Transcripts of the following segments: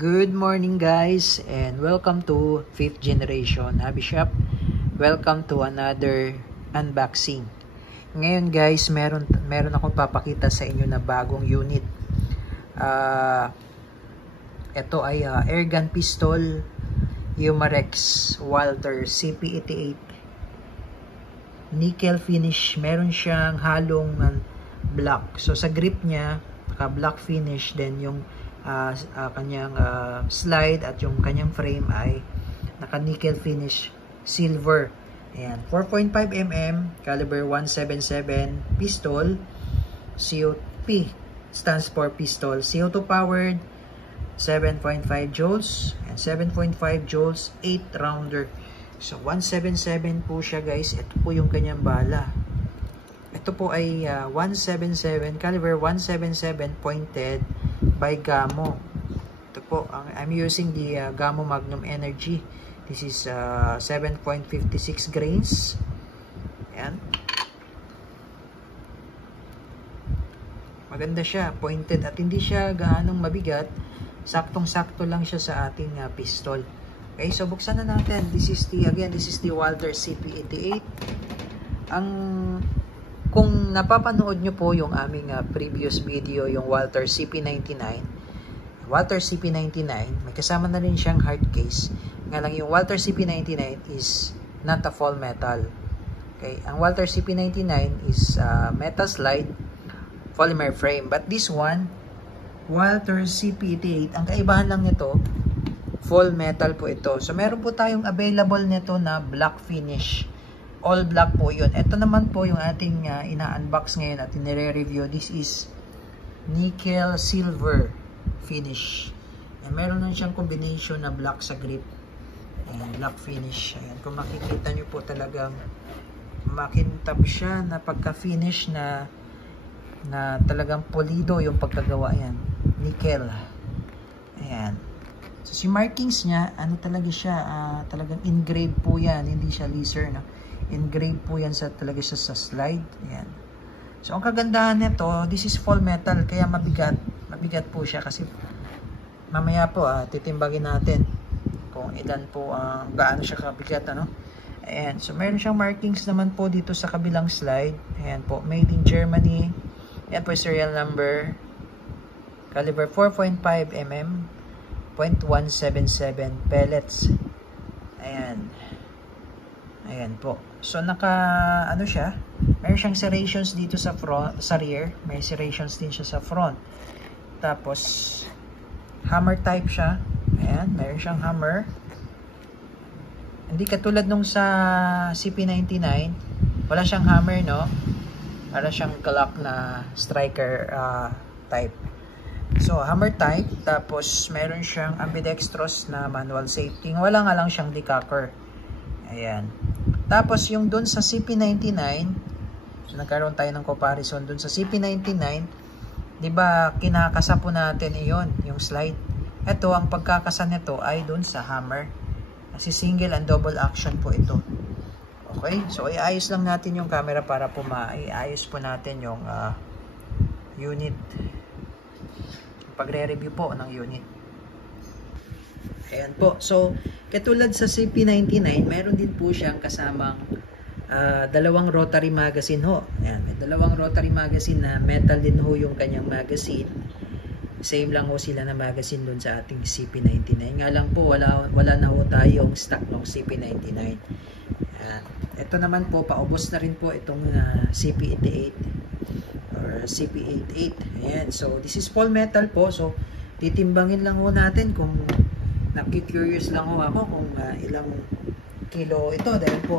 Good morning guys and welcome to 5th generation hobby shop. Welcome to another unboxing. Ngayon guys, meron akong papakita sa inyo na bagong unit. Ito ay airgun pistol Umarex Walther CP88 nickel finish. Meron siyang halong black. So sa grip niya, black finish, then yung kanyang slide at yung kanyang frame ay naka nickel finish silver. Ayan, 4.5mm caliber 177 pistol. COP stands for pistol. CO2 powered, 7.5 joules and 7.5 joules 8 rounder. So 177 po siya guys. Ito po yung kanyang bala. Ito po ay 177 caliber 177 pointed by Gamo. Ito po, I'm using the Gamo Magnum Energy. This is 7.56 grains. Ayan. Maganda siya, pointed at hindi siya gaanong mabigat. Saktong-sakto lang siya sa ating pistol. Okay, so buksan na natin. This is the Walther CP88. Kung napapanood nyo po yung aming previous video, yung Walther CP99, may kasama na rin siyang hard case. Nga lang yung Walther CP99 is not a full metal. Okay, ang Walther CP99 is metal slide polymer frame. But this one, Walther CP88, ang kaibahan lang nito, full metal po ito. So meron po tayong available nito na black finish. All black po yun. Ito naman po yung ating ina-unbox ngayon at nire-review. This is nickel silver finish. Ayan, meron lang siyang combination na black sa grip. Ayan, black finish. Ayan, kung makikita nyo po talagang makintab siya na pagka-finish na talagang polido yung pagkagawa. Ayan, nickel. Ayan. So si markings niya, ano talaga siya, talagang engraved po yan. Hindi siya laser, no? Engraved po yan talaga siya sa slide. Ayan. So ang kagandahan nito, this is full metal kaya mabigat po siya kasi mamaya po titimbangin natin kung ilan po gaano siya kabigat, ano. Ayan, so meron siyang markings naman po dito sa kabilang slide. Ayan po, made in Germany. Ayan po serial number, caliber 4.5mm, .177 pellets. Ayan. Ayan po. So ano siya? Meron siyang serrations dito sa front, sa rear. May serrations din siya sa front. Tapos hammer type siya. Ayan, meron siyang hammer. Hindi katulad nung sa CP99, wala siyang hammer, no? Para siyang Glock na striker type. So hammer type, tapos meron siyang ambidextrous na manual safety. Wala nga lang siyang decocker. Ayan. Tapos yung dun sa CP99, so nagkaroon tayo ng comparison dun sa CP99, 'di ba kinakasa po natin iyon, yung slide. Ito, ang pagkakasa nito ay dun sa hammer. Kasi single and double action po ito. Okay? So iayos lang natin yung camera para po maiayos po natin yung unit. Pagre-review po ng unit. Ayan po. So, katulad sa CP99, meron din po siyang kasamang dalawang rotary magazine ho. Ayan, may dalawang rotary magazine na metal din ho yung kanyang magazine. Same lang ho sila na magazine dun sa ating CP99. Nga lang po, wala na ho tayong stock ng CP99. Ayan. Ito naman po, paubos na rin po itong CP88 or CP88. Ayan. So, this is full metal po. So, titimbangin lang ho natin kung nakikurious lang ho ako kung ilang kilo ito dahil po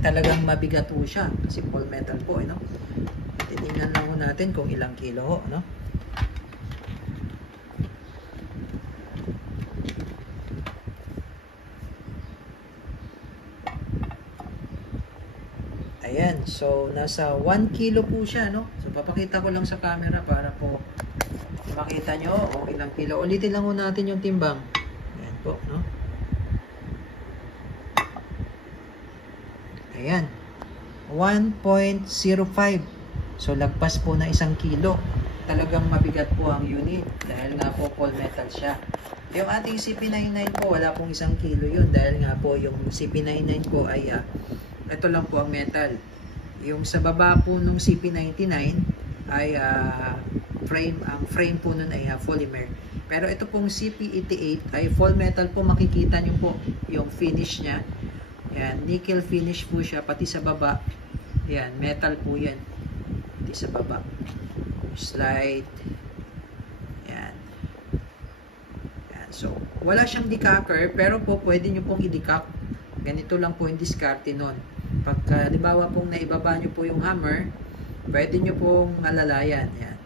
talagang mabigat po siya kasi full metal po, no? Titingnan lang ho natin kung ilang kilo ho, no? Ayan, so nasa 1 kilo po siya, no? So papakita ko lang sa camera para po makita nyo kung ilang kilo. Ulitin lang ho natin yung timbang. Ayan po, no? Ayan. 1.05. So, lagpas po na 1 kilo. talagang mabigat po ang unit dahil nga po full metal siya. Yung ating CP99 po, wala pong 1 kilo yun dahil nga po yung CP99 po ay ito lang po ang metal. Yung sa baba po nung CP99 ay ang frame po nun ay polymer. Pero ito pong CP88 ay full metal po, makikita nyo po yung finish nya. Yan, nickel finish po siya pati sa baba. Yan, metal po yan. Pati sa baba. Slide. Yan. Yan. So, wala siyang decacker pero po pwede nyo pong i-decack. Ganito lang po yung diskarte nun. Pagka, halimbawa pong naibaba nyo po yung hammer, pwede nyo pong alalayan. Yan.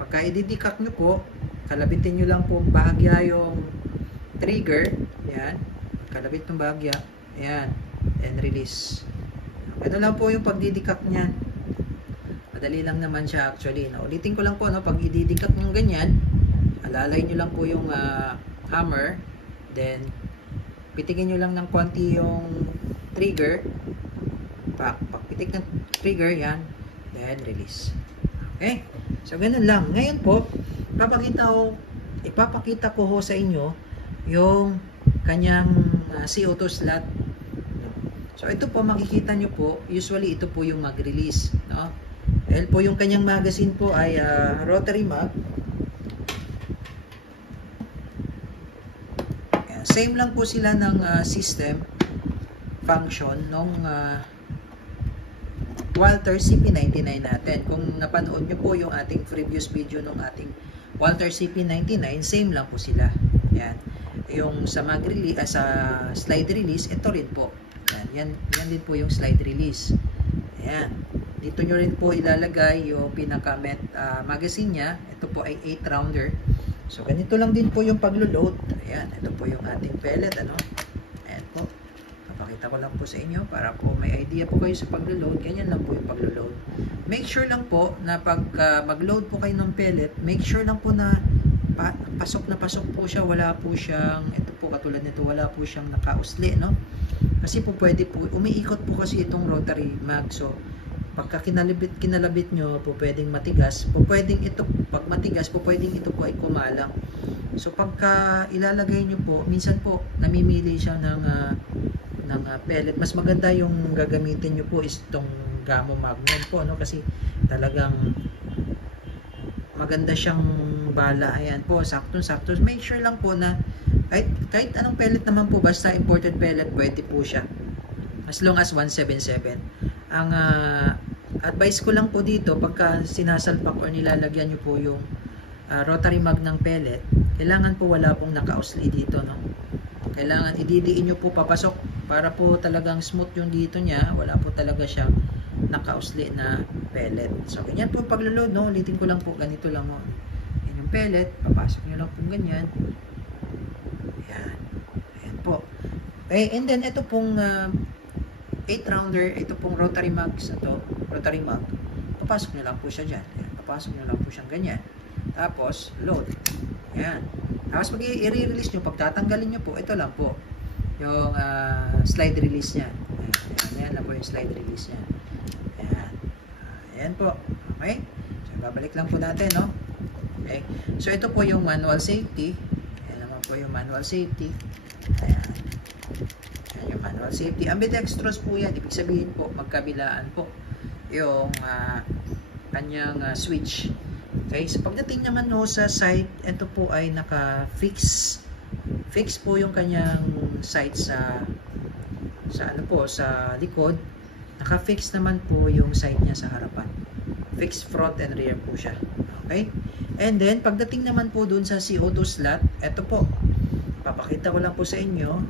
Pagka i-decack nyo po, kalabitin nyo lang po bahagya yung trigger. Yan. Kalabit ng bahagya. Yan. And release. Ito lang po yung pagdidikak niyan. Madali lang naman siya actually. Ulitin ko lang po, no? Pag ididikak ng ganyan, alalay nyo lang po yung hammer. Then, pitikin nyo lang ng konti yung trigger. Pagpitik ng trigger, yan. Then, release. Okay? So, ganun lang. Ngayon po, ipapakita ko ho sa inyo yung kanyang CO2 slot. So, ito po, makikita nyo po, usually ito po yung mag-release. No? Dahil po yung kanyang magazine po ay rotary mag. Same lang po sila ng system function nung Walther CP99 natin. Kung napanood nyo po yung ating previous video nung ating Walther CP99, same lang po sila. Yan. Yung sa sa slide release, ito rin po. Yan din po yung slide release. Ayan. Dito nyo rin po ilalagay yung pinaka magazine nya. Ito po ay 8 rounder. So, ganito lang din po yung paglo-load. Ayan. Ito po yung ating pellet. Ano? Ayan po. Papakita ko lang po sa inyo para po may idea po kayo sa paglo-load. Ganyan lang po yung paglo-load. Make sure lang po na pag mag-load po kayo ng pellet, make sure lang po na pasok na pasok po siya. Wala po siyang, ito po katulad nito, wala po siyang nakausli, no? Kasi po pwede po, umiikot po kasi itong rotary mag. So, pagka kinalabit nyo, po pwedeng matigas. Po pwedeng ito, pag matigas, po pwedeng ito po ay kumalang. So, pagka ilalagay nyo po, minsan po, namimili siya ng pellet. Mas maganda yung gagamitin nyo po is itong Gamo Magnum po, no? Kasi talagang maganda siyang bala. Ayan po, sakto-sakto. Make sure lang po na kahit anong pellet naman po, basta imported pellet, pwede po siya. As long as 177. Ang advice ko lang po dito, pagka sinasalpak o nilalagyan nyo po yung rotary mag ng pellet, kailangan po wala pong nakausli dito, no? Kailangan ididiin nyo po papasok para po talagang smooth yung dito niya. Wala po talaga siyang nakausli na pellet. So, ganyan po paglo-load, no? Ulitin ko lang po, ganito lang, no? Yan yung pellet, papasok nyo lang po ganyan. Ayan. Ayan po. Okay, and then ito pong 8 rounder, ito pong rotary mag, rotary mag, papasok nyo lang po siya dyan. Ayan, papasok nyo lang po siyang ganyan. Tapos, load. Ayan. Tapos pag i-release nyo, pagtatanggalin nyo po, ito lang po yung slide release nya. Ayan, ayan lang po yung slide release nya. Ayan. Ayan po. Okay? So, babalik lang po natin, no? Okay. So, ito po yung manual safety. Ayan naman po yung manual safety. Ayan. Ayan yung manual safety. Ambidextrous po yan. Ibig sabihin po, magkabilaan po yung kanyang switch. Okay, so pagdating naman no sa site, ito po ay naka-fix. Fix po yung kanyang site sa ano po, sa likod. Naka-fix naman po yung site niya sa harapan. Fix front and rear po siya. Okay? And then pagdating naman po dun sa CO2 slot, ito po. Papakita ko lang po sa inyo.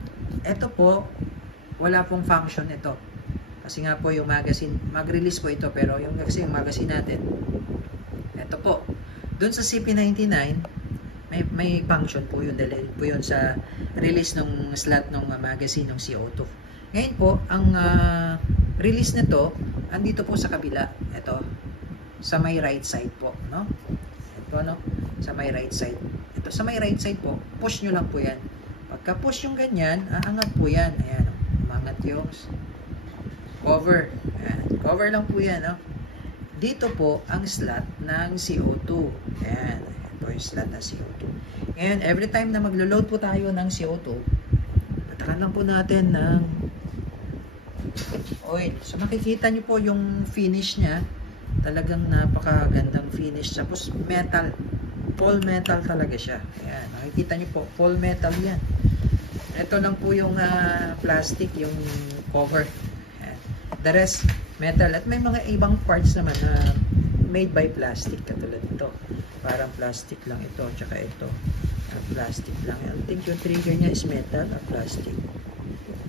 Ito po, wala pong function ito. Kasi nga po yung magazine, mag-release po ito pero yung kasi yung magazine natin, ito po. Doon sa CP99, may function po yun. Dahil po yun sa release ng slot ng magazine ng CO2. Ngayon po, ang release nito, andito po sa kabila. Ito, sa may right side po. No? Ito, no? Sa may right side. Ito, sa may right side po, push nyo lang po yan. Pagka push yung ganyan, aangat po yan. Ayan, umangat yung cover. Ayan, cover lang po yan, no? dito po ang slot ng CO2. Ayan. Ito yung slot ng CO2. Ngayon, every time na maglo-load po tayo ng CO2, tatakan lang po natin ng oil. So, makikita nyo po yung finish niya. Talagang napakagandang finish. Tapos, metal. Full metal talaga siya. Ayan. Makikita nyo po, full metal yan. Ito lang po yung plastic, yung cover. Ayan. The rest, metal. At may mga ibang parts naman na made by plastic. Katulad ito. Parang plastic lang ito. Tsaka ito. Plastic lang. I think yung trigger niya is metal or plastic.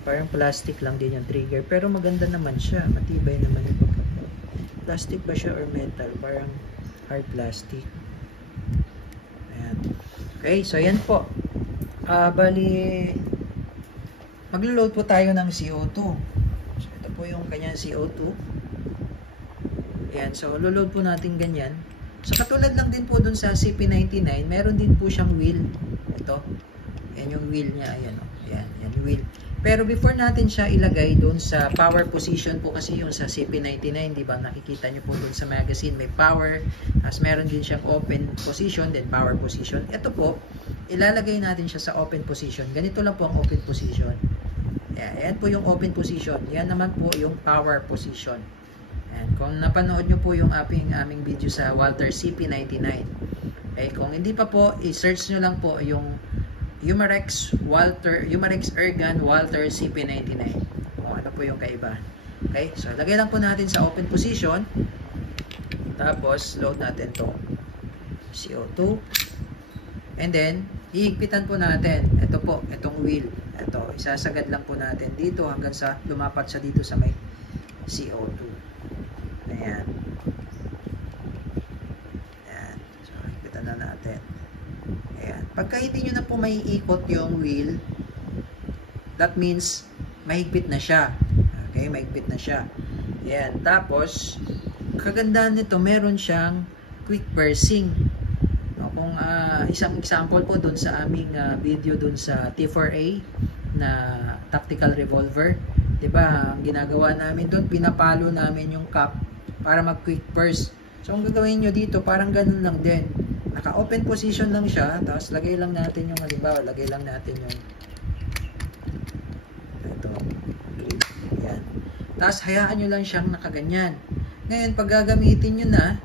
Parang plastic lang din yung trigger. Pero maganda naman siya. Matibay naman yung pagkakot. Plastic ba siya or metal? Parang hard plastic. Ayan. Okay, so yan po. Bali, maglo-load po tayo ng CO2. So, ito po yung kanyang CO2. Ayan, so lo-load po natin ganyan. So, katulad lang din po dun sa CP99, meron din po siyang wheel. Ito. Ayan yung wheel niya. Ayan, o. Ayan, yan yung wheel. Pero before natin siya ilagay dun sa power position po, kasi yung sa CP99, di ba, nakikita nyo po dun sa magazine, may power, as meron din siyang open position, then power position. Ito po, ilalagay natin siya sa open position. Ganito lang po ang open position. Ayan po yung open position. Yan naman po yung power position. And kung napanood nyo po yung aming video sa Walter CP99, okay, kung hindi pa po, i-search nyo lang po yung Umarex Ergan Walter CP99. O, ano po yung kaiba. Okay, so lagay lang po natin sa open position. Tapos, load natin to CO2. And then, hihigpitan po natin. Ito po, itong wheel. Ito, isasagad lang po natin dito hanggang sa lumapat siya dito sa may CO2. Ayan. Ayan. So, higpitan na natin. Ayan. Pagka hindi nyo na po maiikot yung wheel, that means mahigpit na siya. Okay, mahigpit na siya. Ayan. Tapos, kagandahan nito, meron siyang quick pursing. No, kung isang example po dun sa aming video dun sa T4A na tactical revolver, 'di ba? Ang ginagawa namin doon, pinapalo namin yung cap para mag-quick burst. So, ang gagawin nyo dito, parang ganun lang din. Naka-open position lang siya, tapos lagay lang natin yung, halimbawa, lagay lang natin yung ito. Yan. Tapos, hayaan nyo lang siyang nakaganyan. Ngayon, pag gagamitin nyo na,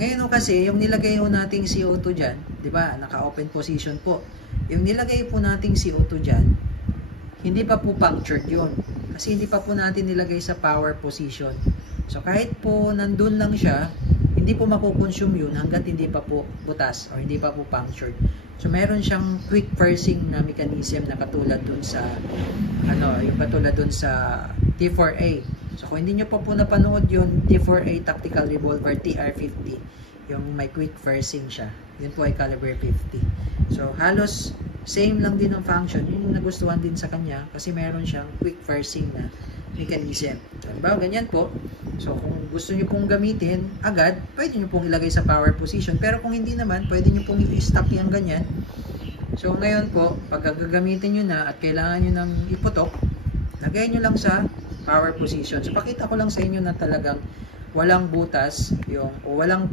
ngayon kasi, yung nilagay po nating CO2 dyan, di ba? Naka-open position po. Yung nilagay po nating CO2 dyan, hindi pa po punctured yun. Kasi hindi pa po natin nilagay sa power position. So, kahit po nandun lang siya, hindi po makukonsume yun hanggat hindi pa po butas or hindi pa po punctured. So, meron siyang quick pursing na mechanism na katulad dun sa, yung katulad dun sa T4A. So, kung hindi nyo pa po napanood yun, T4A Tactical Revolver TR50, yung may quick pursing siya. Yun po ay caliber 50. So, halos same lang din ang function. Yun yung nagustuhan din sa kanya kasi meron siyang quick pursing na mechanism. So, ganyan po. So, kung gusto nyo pong gamitin agad, pwede nyo pong ilagay sa power position. Pero kung hindi naman, pwede nyo pong i-stop yung ganyan. So, ngayon po, pag gagamitin nyo na at kailangan nyo ng iputok, lagay nyo lang sa power position. So, pakita ko lang sa inyo na talagang walang butas, walang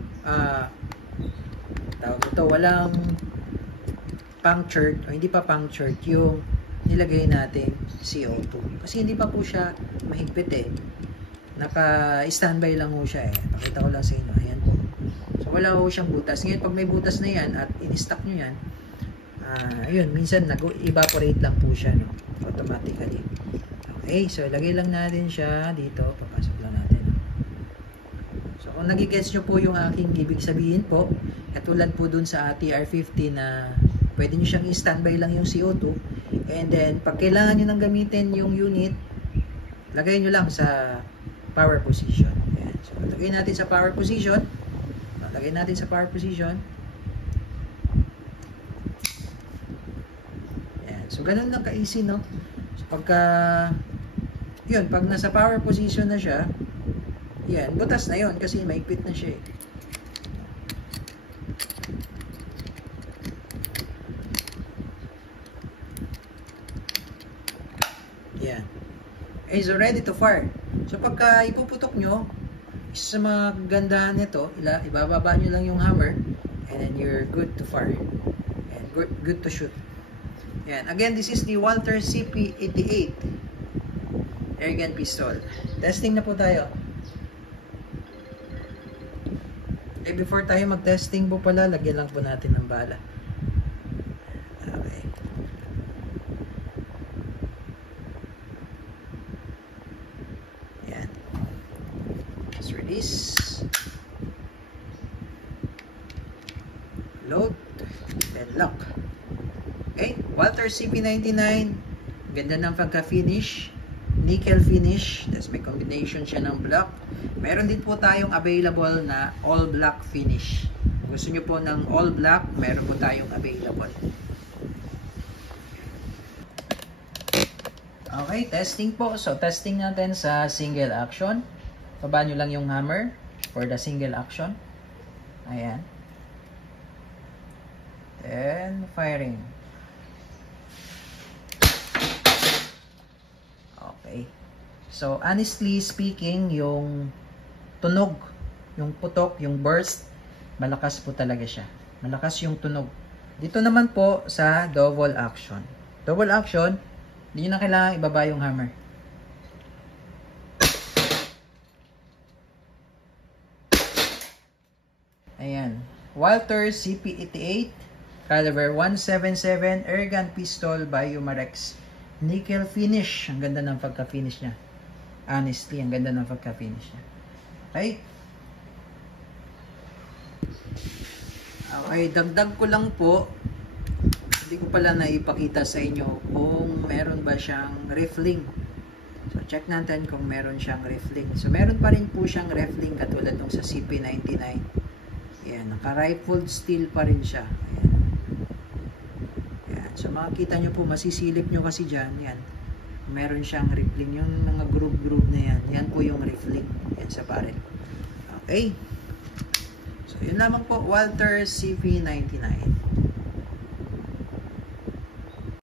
walang punctured, o hindi pa punctured yung nilagay natin CO2. Kasi hindi pa po siya mahigpit eh. Naka-standby lang po siya eh. Pakita ko lang sa inyo. Ayan po. So, wala po siyang butas. Ngayon, pag may butas na yan at in-stock nyo yan, ayun, minsan nag-evaporate lang po siya, no? Automatically. Okay, so ilagay lang natin siya dito. Papasok lang natin. So, kung nagigets nyo po yung aking ibig sabihin po, katulad po dun sa TR50 na pwede nyo siyang i-standby lang yung CO2. And then, pag kailangan nyo nang gamitin yung unit, lagay nyo lang sa power position. Ayan. So, lagay natin sa power position. Lagay natin sa power position. Ayan. So, ganun lang ka-easy, no? So, pagka, yun, pag nasa power position na siya, yan, butas na yun kasi maigpit na siya eh. Yan. Okay, so ready to fire. So pagka ipuputok nyo, Isa sa mga gandahan nito, ibababa nyo lang yung hammer and then you're good to fire and good to shoot. Yan. Again, this is the Walther CP88 airgun pistol. Testing na po tayo. Before tayo mag-testing po pala, lagyan lang po natin ng bala. Okay. Yan. Let's release. Load. And lock. Okay. Walther CP99. Ganda ng pagka-finish. Nickel finish. Tapos may combination siya ng black. Meron din po tayong available na all black finish. Kung gusto nyo po ng all black, meron po tayong available. Okay, testing po. So, testing natin sa single action. Baba nyo lang yung hammer for the single action. Ayan. And firing. Okay. So, honestly speaking, yung tunog, yung putok, yung burst, malakas po talaga siya. Malakas yung tunog. Dito naman po sa double action. Double action, hindi nyo na kailangan ibaba yung hammer. Ayan. Walther CP88, caliber 177, airgun pistol by Umarex. Nickel finish. Ang ganda ng pagka-finish niya. Honestly, ang ganda ng pagka-finish niya. Okay? Okay, dagdag ko lang po. Hindi ko pala naipakita sa inyo kung meron ba siyang rifling. So, check natin kung meron siyang rifling. So, meron pa rin po siyang rifling katulad nung sa CP99. Ayan, naka-rifled steel pa rin siya. Ayan. Ayan. So, makikita nyo po, masisilip nyo kasi dyan. Ayan. Meron siyang rifling. Yung mga groove na yan. Yan po yung rifling. Yan sa barrel. Okay. So, yun lamang po. Walther CP99.